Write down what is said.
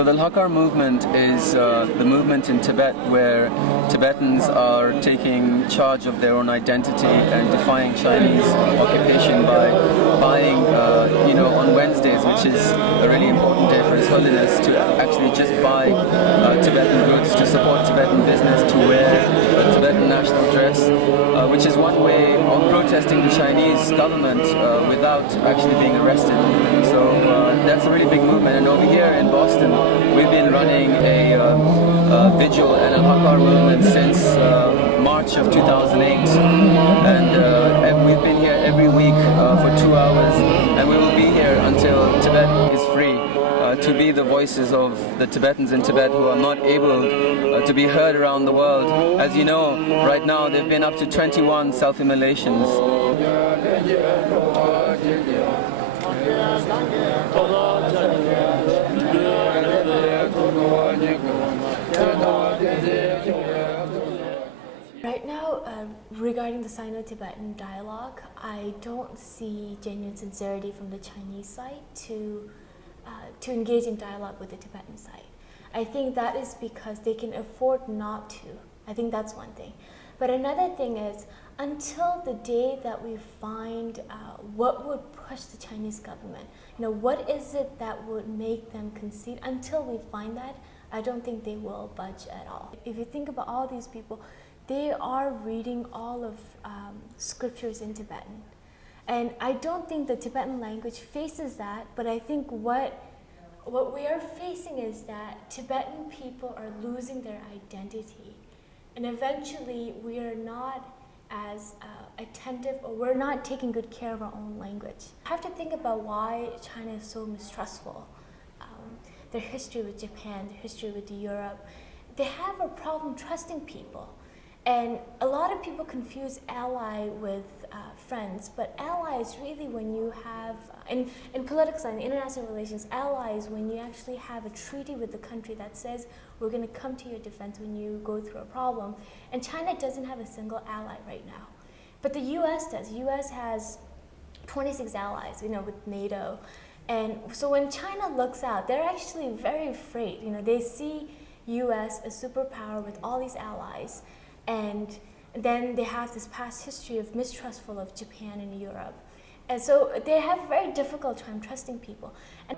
So the Hakar movement is the movement in Tibet where Tibetans are taking charge of their own identity and defying Chinese occupation by buying, on Wednesdays, which is a really important day for His Holiness, to actually just buy Tibetan goods, to support Tibetan business, to wear a Tibetan national dress, which is one way of protesting the Chinese government without actually being arrested. So that's a really big movement. And over here in Boston, we've been running a Vigil and a Hakar movement since March of 2008. And we've been here every week for 2 hours, and we will be here until Tibet is free, to be the voices of the Tibetans in Tibet who are not able to be heard around the world. As you know, right now there have been up to 21 self-immolations. Right now, regarding the Sino-Tibetan dialogue, I don't see genuine sincerity from the Chinese side to engage in dialogue with the Tibetan side. I think that is because they can afford not to. I think that's one thing. But another thing is, until the day that we find what would push the Chinese government, what is it that would make them concede, until we find that, I don't think they will budge at all. If you think about all these people, they are reading all of scriptures in Tibetan. And I don't think the Tibetan language faces that, but I think what we are facing is that Tibetan people are losing their identity. And eventually we are not as attentive, or we're not taking good care of our own language. I have to think about why China is so mistrustful. Their history with Japan, their history with Europe, they have a problem trusting people. And a lot of people confuse ally with friends, but ally is really when you have, in political science, international relations, ally is when you actually have a treaty with the country that says we're going to come to your defense when you go through a problem. And China doesn't have a single ally right now. But the US does. The US has 26 allies, with NATO. And so when China looks out, they're actually very afraid. They see US a superpower with all these allies. And then they have this past history of mistrustful of Japan and Europe. And so they have a very difficult time trusting people. And